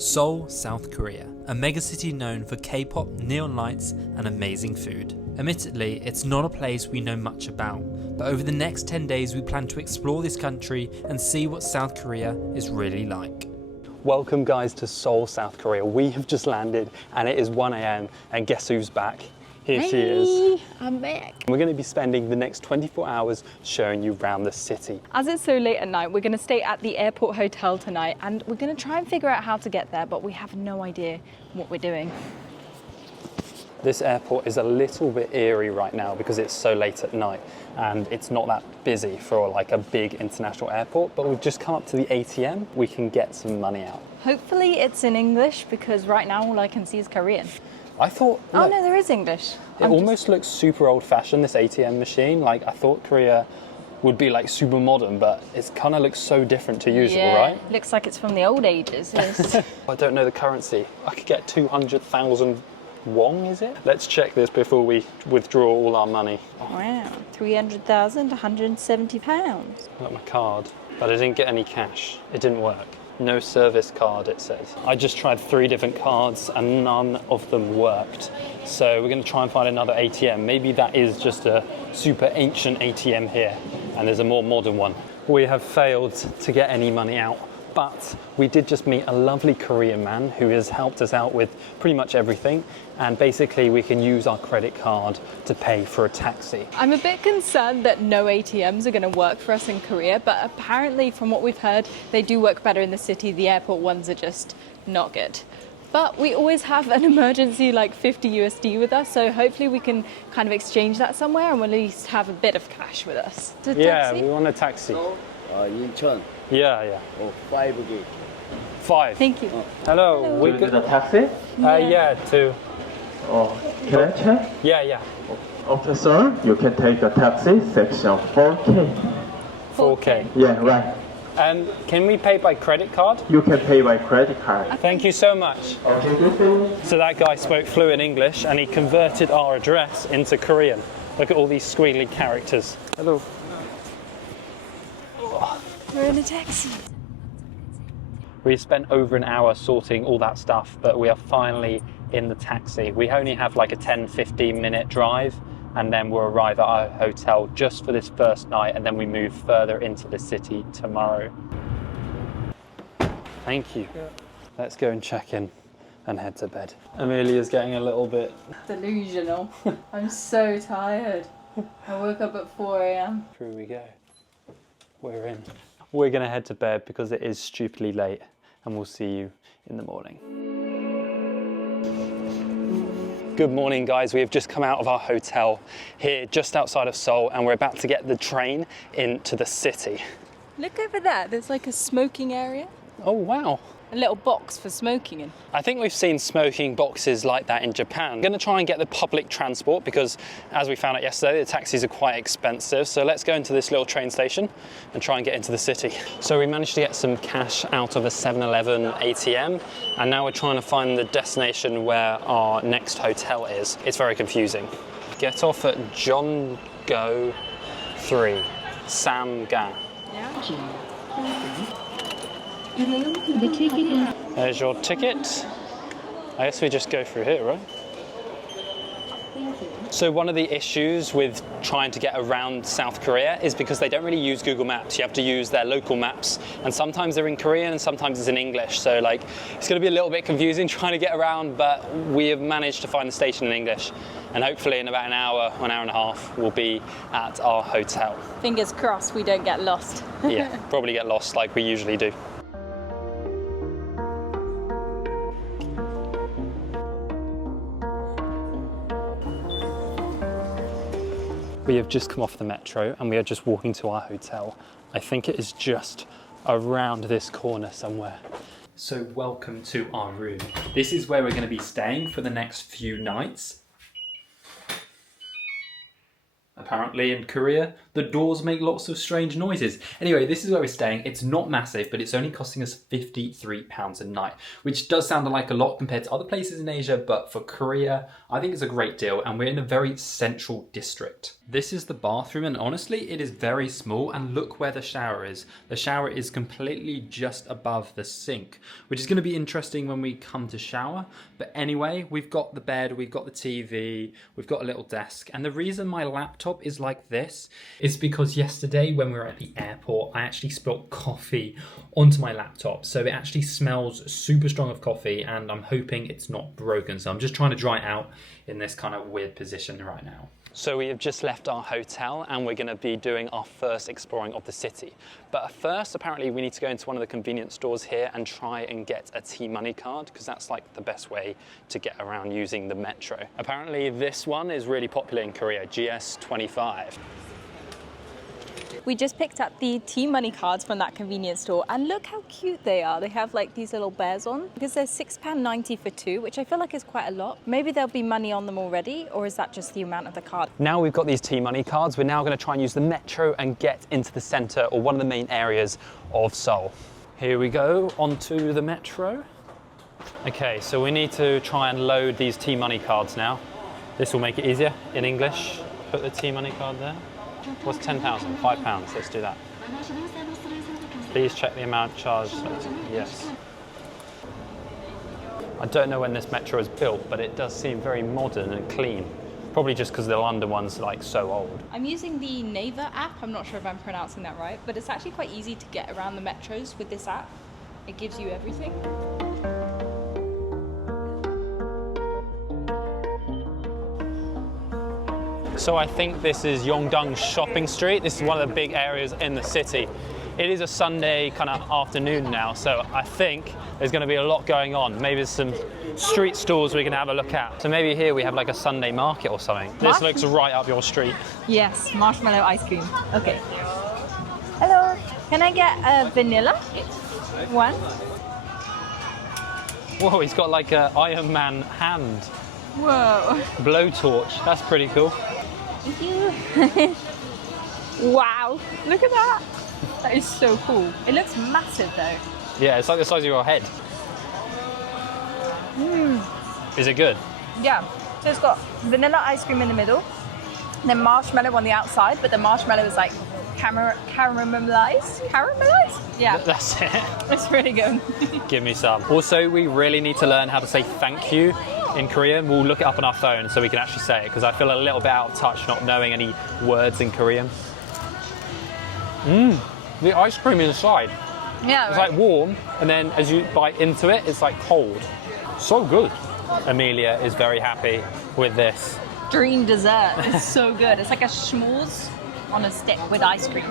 Seoul, South Korea, a megacity known for K-pop, neon lights and amazing food. Admittedly, it's not a place we know much about, but over the next 10 days we plan to explore this country and see what South Korea is really like. Welcome guys to Seoul, South Korea. We have just landed and it is 1 AM and guess who's back? Here she is. I'm back. We're going to be spending the next 24 hours showing you around the city. As it's so late at night, we're going to stay at the airport hotel tonight and we're going to try and figure out how to get there, but we have no idea what we're doing. This airport is a little bit eerie right now because it's so late at night and it's not that busy for like a big international airport, but we've just come up to the ATM. We can get some money out. Hopefully it's in English because right now all I can see is Korean. I thought... Oh no, there is English. It almost looks super old-fashioned, this ATM machine. Like, I thought Korea would be like super modern, but it kind of looks so different to usual, right? Looks like it's from the old ages. Yes. I don't know the currency. I could get 200,000 won, is it? Let's check this before we withdraw all our money. Wow, 300,000, 170 pounds. I got my card, but I didn't get any cash. It didn't work. No service card, it says. I just tried 3 different cards and none of them worked. So we're going to try and find another ATM. Maybe that is just a super ancient ATM here and there's a more modern one. We have failed to get any money out, but we did just meet a lovely Korean man who has helped us out with pretty much everything. And basically we can use our credit card to pay for a taxi. I'm a bit concerned that no ATMs are going to work for us in Korea, but apparently from what we've heard, they do work better in the city. The airport ones are just not good. But we always have an emergency like 50 USD with us, so hopefully we can kind of exchange that somewhere and we'll at least have a bit of cash with us. Yeah, we want a taxi. Incheon. Yeah. 5 gig. 5. Thank you. Hello. We get a taxi? Yeah, 2. Can I check? Yeah. Okay, sir. You can take the taxi section 4K. 4K. Yeah, right. And can we pay by credit card? You can pay by credit card. Thank you so much. Okay, good. So that guy spoke fluent English and he converted our address into Korean. Look at all these squiggly characters. Hello. We're in a taxi. We spent over an hour sorting all that stuff, but we are finally in the taxi. We only have like a 10-15 minute drive and then we'll arrive at our hotel just for this first night and then we move further into the city tomorrow. Thank you. Yeah. Let's go and check in and head to bed. Amelia's getting a little bit... delusional. I'm so tired. I woke up at 4 AM. Through we go. We're in. We're gonna head to bed because it is stupidly late and we'll see you in the morning. Good morning guys, we have just come out of our hotel here just outside of Seoul and we're about to get the train into the city. Look over there, there's like a smoking area. Oh wow. A little box for smoking in. I think we've seen smoking boxes like that in Japan. I'm gonna try and get the public transport because as we found out yesterday, the taxis are quite expensive. So let's go into this little train station and try and get into the city. So we managed to get some cash out of a 7-Eleven ATM and now we're trying to find the destination where our next hotel is. It's very confusing. Get off at Yongdong 3, Samgang. Yeah. There's your ticket. I guess we just go through here, right? So one of the issues with trying to get around South Korea is because they don't really use Google Maps. You have to use their local maps and sometimes they're in Korean and sometimes it's in English. So like it's going to be a little bit confusing trying to get around, but we have managed to find the station in English and hopefully in about an hour and a half we'll be at our hotel. Fingers crossed we don't get lost. Yeah, probably get lost like we usually do. We have just come off the metro and we are just walking to our hotel. I think it is just around this corner somewhere. So welcome to our room. This is where we're going to be staying for the next few nights. Apparently in Korea, the doors make lots of strange noises. Anyway, this is where we're staying. It's not massive, but it's only costing us £53 a night, which does sound like a lot compared to other places in Asia, but for Korea, I think it's a great deal, and we're in a very central district. This is the bathroom, and honestly, it is very small, and look where the shower is. The shower is completely just above the sink, which is going to be interesting when we come to shower. But anyway, we've got the bed, we've got the TV, we've got a little desk, and the reason my laptop is like this is because yesterday when we were at the airport, I actually spilled coffee onto my laptop, so it actually smells super strong of coffee, and I'm hoping it's not broken, so I'm just trying to dry it out in this kind of weird position right now. So we have just left our hotel and we're going to be doing our first exploring of the city. But first, apparently we need to go into one of the convenience stores here and try and get a T-money card, because that's like the best way to get around using the metro. Apparently this one is really popular in Korea, GS25. We just picked up the T-money cards from that convenience store, and look how cute they are. They have like these little bears on, because they're £6.90 for two, which I feel like is quite a lot. Maybe there'll be money on them already, or is that just the amount of the card? Now we've got these T-money cards, we're now going to try and use the metro and get into the centre or one of the main areas of Seoul. Here we go, onto the metro. Okay, so we need to try and load these T-money cards now. This will make it easier in English. Put the T-money card there. What's £10? £5. Let's do that. Please check the amount charged. Yes. I don't know when this metro is built, but it does seem very modern and clean. Probably just because the London one's like so old. I'm using the Naver app. I'm not sure if I'm pronouncing that right, but it's actually quite easy to get around the metros with this app. It gives you everything. So I think this is Yongdong shopping street. This is one of the big areas in the city. It is a Sunday kind of afternoon now, so I think there's going to be a lot going on. Maybe there's some street stalls we can have a look at. So maybe here we have like a Sunday market or something. This looks right up your street. Yes, marshmallow ice cream. Okay. Hello, can I get a vanilla? One. Whoa, he's got like a Iron Man hand. Whoa. Blowtorch, that's pretty cool. Thank you. Wow, look at that. That is so cool. It looks massive though. Yeah, it's like the size of your head. Is it good? Yeah, so it's got vanilla ice cream in the middle, then marshmallow on the outside, but the marshmallow is like caramelized? Yeah. That's it. It's really good. Give me some. Also, we really need to learn how to say thank you in Korean. We'll look it up on our phone so we can actually say it, because I feel a little bit out of touch not knowing any words in Korean. The ice cream inside. Yeah, It's right. like warm, and then as you bite into it, it's like cold. So good. Amelia is very happy with this. Dream dessert. It's so good. It's like a s'mores on a stick with ice cream.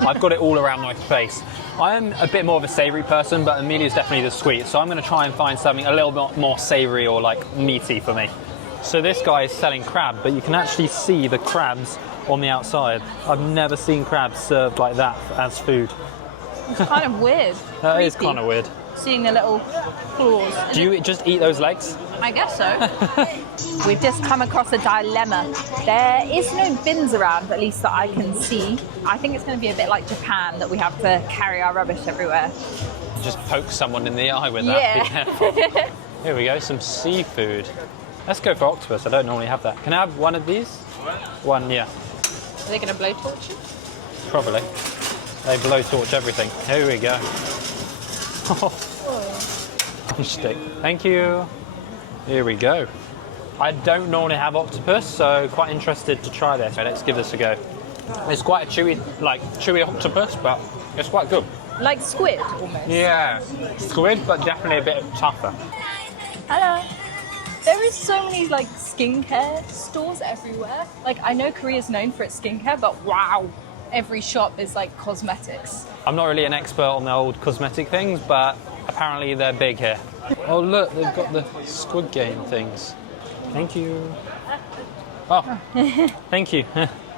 I've got it all around my face. I am a bit more of a savoury person, but Amelia's definitely the sweet, so I'm going to try and find something a little bit more savoury or like meaty for me. So this guy is selling crab, but you can actually see the crabs on the outside. I've never seen crabs served like that as food. It's kind of weird. That is Creepy. kind of weird. Seeing the little claws. Do you just eat those legs? I guess so. We've just come across a dilemma. There is no bins around, at least that I can see. I think it's going to be a bit like Japan, that we have to carry our rubbish everywhere. Just poke someone in the eye with that. Yeah. Be careful. Here we go, some seafood. Let's go for octopus. I don't normally have that. Can I have one of these? One, yeah. Are they going to blowtorch you? Probably. They blowtorch everything. Here we go. Stick. Thank you. Here we go. I don't normally have octopus, so quite interested to try this. So let's give this a go. It's quite a chewy octopus, but it's quite good. Like squid, almost. Yeah, squid, but definitely a bit tougher. Hello. There is so many like skincare stores everywhere. Like I know Korea's known for its skincare, but wow, every shop is like cosmetics. I'm not really an expert on the old cosmetic things, but apparently they're big here. Oh look, they've got the Squid Game things. Thank you. Oh, thank you.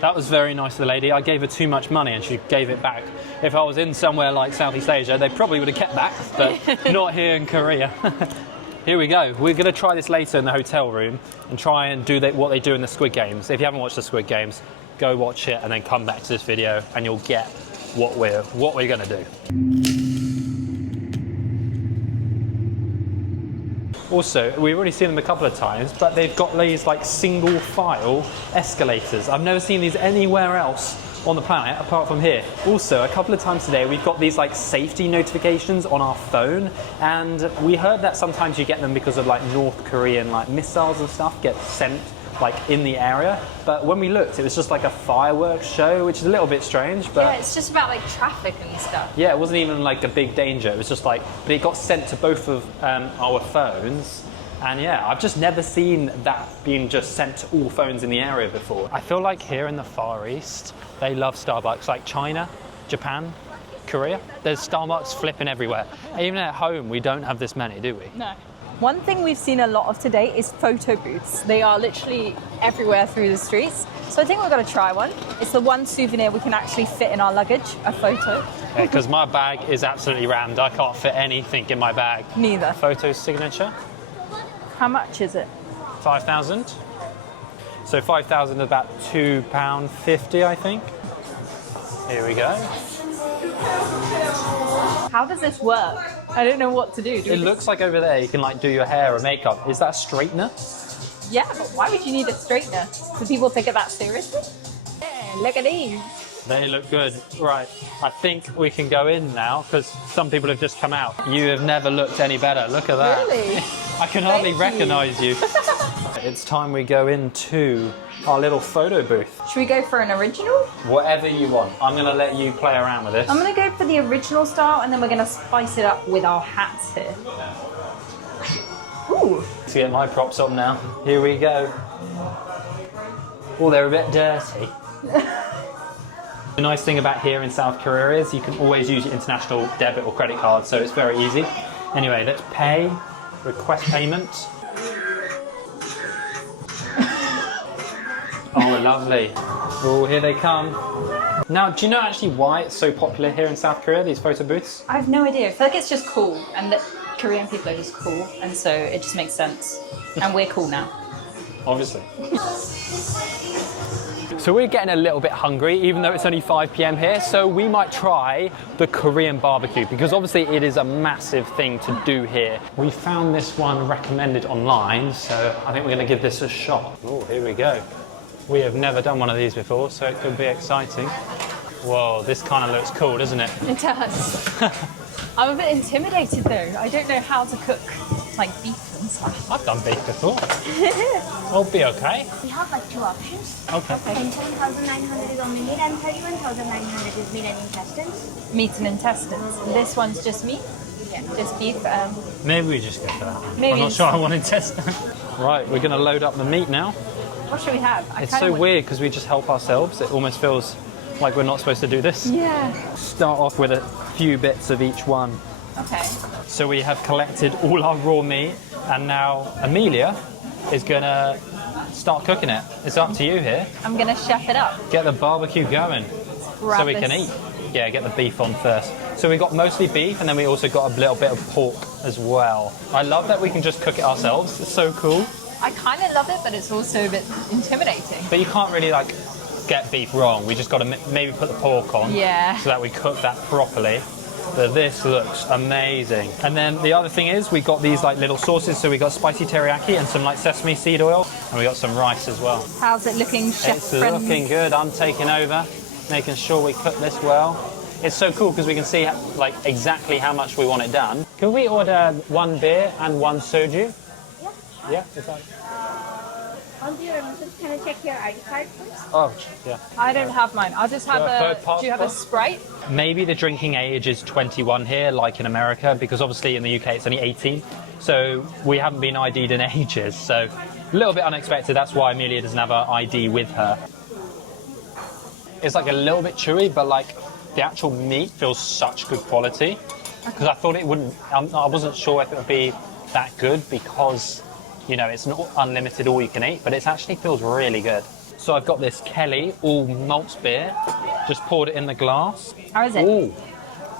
That was very nice of the lady. I gave her too much money and she gave it back. If I was in somewhere like Southeast Asia, they probably would have kept that, but not here in Korea. Here we go. We're going to try this later in the hotel room and try and do what they do in the Squid Games. If you haven't watched the Squid Games, go watch it and then come back to this video and you'll get what we're going to do. Also, we've already seen them a couple of times, but they've got these like single file escalators. I've never seen these anywhere else on the planet apart from here. Also, a couple of times today we've got these like safety notifications on our phone, and we heard that sometimes you get them because of like North Korean like missiles and stuff get sent like in the area, but when we looked it was just like a fireworks show, which is a little bit strange. But yeah, it's just about like traffic and stuff. yeah, it wasn't even like a big danger, it was just like, but it got sent to both of our phones. And yeah, I've just never seen that being just sent to all phones in the area before. I feel like here in the Far East, they love Starbucks, like China, Japan, Korea. There's Starbucks flipping everywhere. Even at home, we don't have this many, do we? No. One thing we've seen a lot of today is photo booths. They are literally everywhere through the streets. So I think we're going to try one. It's the one souvenir we can actually fit in our luggage, a photo. Because my bag is absolutely rammed. I can't fit anything in my bag. Neither. Photo signature. How much is it? 5,000. So 5,000 is about £2.50, I think. Here we go. How does this work? I don't know what to do. It looks like over there you can like do your hair or makeup. Is that a straightener? Yeah, but why would you need a straightener? Do people take it that seriously? Yeah, look at these. They look good. Right, I think we can go in now because some people have just come out. You have never looked any better. Look at that. Really? I can hardly recognise you. It's time we go into our little photo booth. Should we go for an original? Whatever you want. I'm going to let you play around with this. I'm going to go for the original style and then we're going to spice it up with our hats here. Ooh. Let's get my props on now. Here we go. Oh, they're a bit dirty. The nice thing about here in South Korea is you can always use your international debit or credit card, so it's very easy. Anyway, let's pay. Request payment. Oh, lovely. Oh, here they come. Now, do you know actually why it's so popular here in South Korea, these photo booths? I have no idea. I feel like it's just cool and that Korean people are just cool and so it just makes sense. And we're cool now. Obviously. So we're getting a little bit hungry, even though it's only 5 p.m. here, so we might try the Korean barbecue, because obviously it is a massive thing to do here. We found this one recommended online, so I think we're going to give this a shot. Oh, here we go. We have never done one of these before, so it could be exciting. Whoa, this kind of looks cool, doesn't it? It does. I'm a bit intimidated though. I don't know how to cook like beef and stuff. I've done beef before. I'll be okay. We have like two options. Okay. 27,900 is only meat and 31,900 is meat and intestines. Meat and intestines. This one's just meat? Yeah. Just beef? Maybe we just go for that. Maybe I'm not it's- sure I want intestine. Right, we're going to load up the meat now. What should we have? It's so weird because we just help ourselves. It almost feels like we're not supposed to do this. Yeah. Start off with a few bits of each one. Okay. So we have collected all our raw meat, and now Amelia is gonna start cooking it. It's up to you here. I'm gonna chef it up. Get the barbecue going Grab so we can this. eat. Yeah, get the beef on first. So we got mostly beef, and then we also got a little bit of pork as well. I love that we can just cook it ourselves. It's so cool. I kind of love it, but it's also a bit intimidating. But you can't really like get beef wrong. We just got to maybe put the pork on, Yeah. so that we cook that properly. But this looks amazing. And then the other thing is we got these like little sauces. So we got spicy teriyaki and some like sesame seed oil, and we got some rice as well. How's it looking, chef It's friend? looking good. I'm taking over, making sure we cook this well. It's so cool because we can see like exactly how much we want it done. Can we order one beer and one soju? Yeah. Yeah, is that? On your remittances, can I check your ID card, please? Oh, yeah. I don't have mine. I'll just have Both do you have a passports? Sprite? Maybe the drinking age is 21 here, like in America, because obviously in the UK it's only 18. So we haven't been ID'd in ages. So a little bit unexpected. That's why Amelia doesn't have her ID with her. It's like a little bit chewy, but like the actual meat feels such good quality. Because I thought it wouldn't, I wasn't sure if it would be that good because, you know, it's not unlimited all you can eat, but it actually feels really good. So I've got this Kelly all malt beer, just poured it in the glass. How is it? Ooh,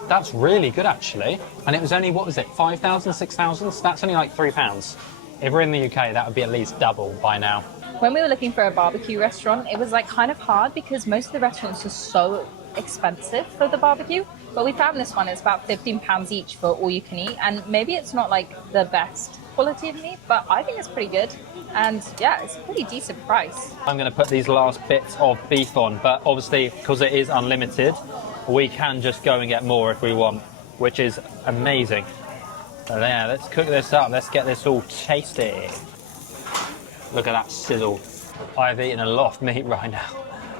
That's really good actually. And it was only, what was it, 5,000, 6,000? So that's only like £3. If we're in the UK, that would be at least double by now. When we were looking for a barbecue restaurant, it was like kind of hard because most of the restaurants are so expensive for the barbecue. But we found this one, it's about £15 each for all you can eat. And maybe it's not like the best quality of meat, but I think it's pretty good. And yeah, it's a pretty decent price. I'm going to put these last bits of beef on, but obviously because it is unlimited, we can just go and get more if we want, which is amazing. So yeah, let's cook this up. Let's get this all tasty. Look at that sizzle. I've eaten a lot of meat right now.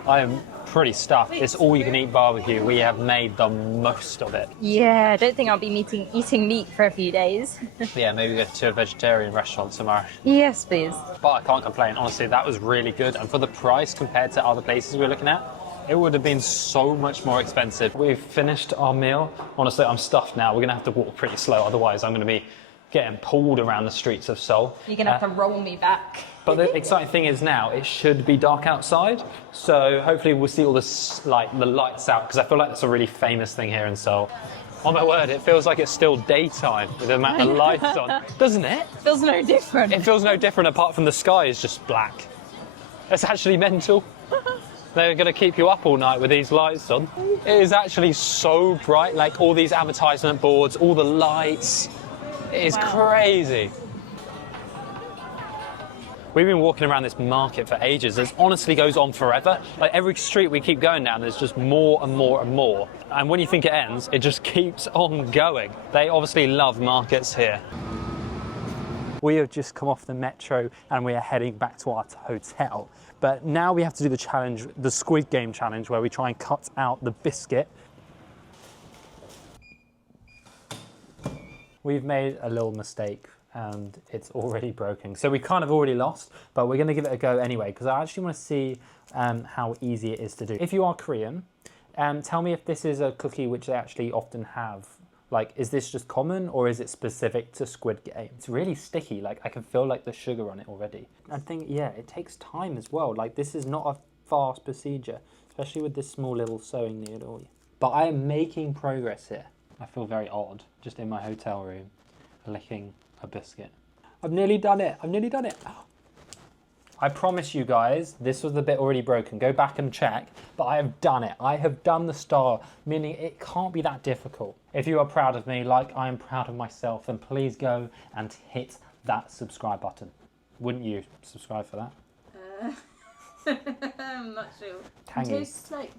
I am pretty stuffed. It's all you can eat barbecue. We have made the most of it. Yeah, I don't think I'll be eating meat for a few days. Yeah, maybe go to a vegetarian restaurant tomorrow. Yes, please. But I can't complain. Honestly, that was really good. And for the price compared to other places we were looking at, it would have been so much more expensive. We've finished our meal. Honestly, I'm stuffed now. We're going to have to walk pretty slow. Otherwise, I'm going to be getting pulled around the streets of Seoul. You're going to have to roll me back. But the exciting thing is now it should be dark outside, so hopefully we'll see all this, like the lights out, because I feel like that's a really famous thing here in Seoul. Oh my word, it feels like it's still daytime with the amount of lights on, doesn't it? Feels no different. It feels no different apart from the sky is just black. It's actually mental. They're going to keep you up all night with these lights on. It is actually so bright, like all these advertisement boards, all the lights. It is crazy. We've been walking around this market for ages. It honestly goes on forever. Like every street we keep going down, there's just more and more and more. And when you think it ends, it just keeps on going. They obviously love markets here. We have just come off the metro and we are heading back to our hotel. But now we have to do the challenge, the Squid Game challenge, where we try and cut out the biscuit. We've made a little mistake and it's already broken. So we kind of already lost, but we're gonna give it a go anyway, because I actually wanna see how easy it is to do. If you are Korean, tell me if this is a cookie which they actually often have. Like, is this just common or is it specific to Squid Game? It's really sticky, like I can feel like the sugar on it already. I think, yeah, it takes time as well. Like this is not a fast procedure, especially with this small little sewing needle. But I am making progress here. I feel very odd, just in my hotel room, licking a biscuit. I've nearly done it, I've nearly done it. I promise you guys, this was the bit already broken. Go back and check, but I have done it. I have done the star, meaning it can't be that difficult. If you are proud of me, like I am proud of myself, then please go and hit that subscribe button. Wouldn't you subscribe for that? I'm not sure. Tangy. It tastes like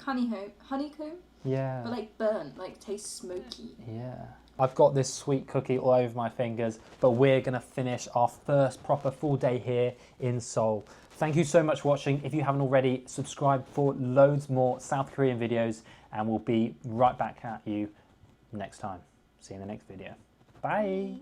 honeycomb, Yeah. but like burnt, like tastes smoky. Yeah. I've got this sweet cookie all over my fingers, but we're gonna finish our first proper full day here in Seoul. Thank you so much for watching. If you haven't already, subscribe for loads more South Korean videos, and we'll be right back at you next time. See you in the next video. Bye.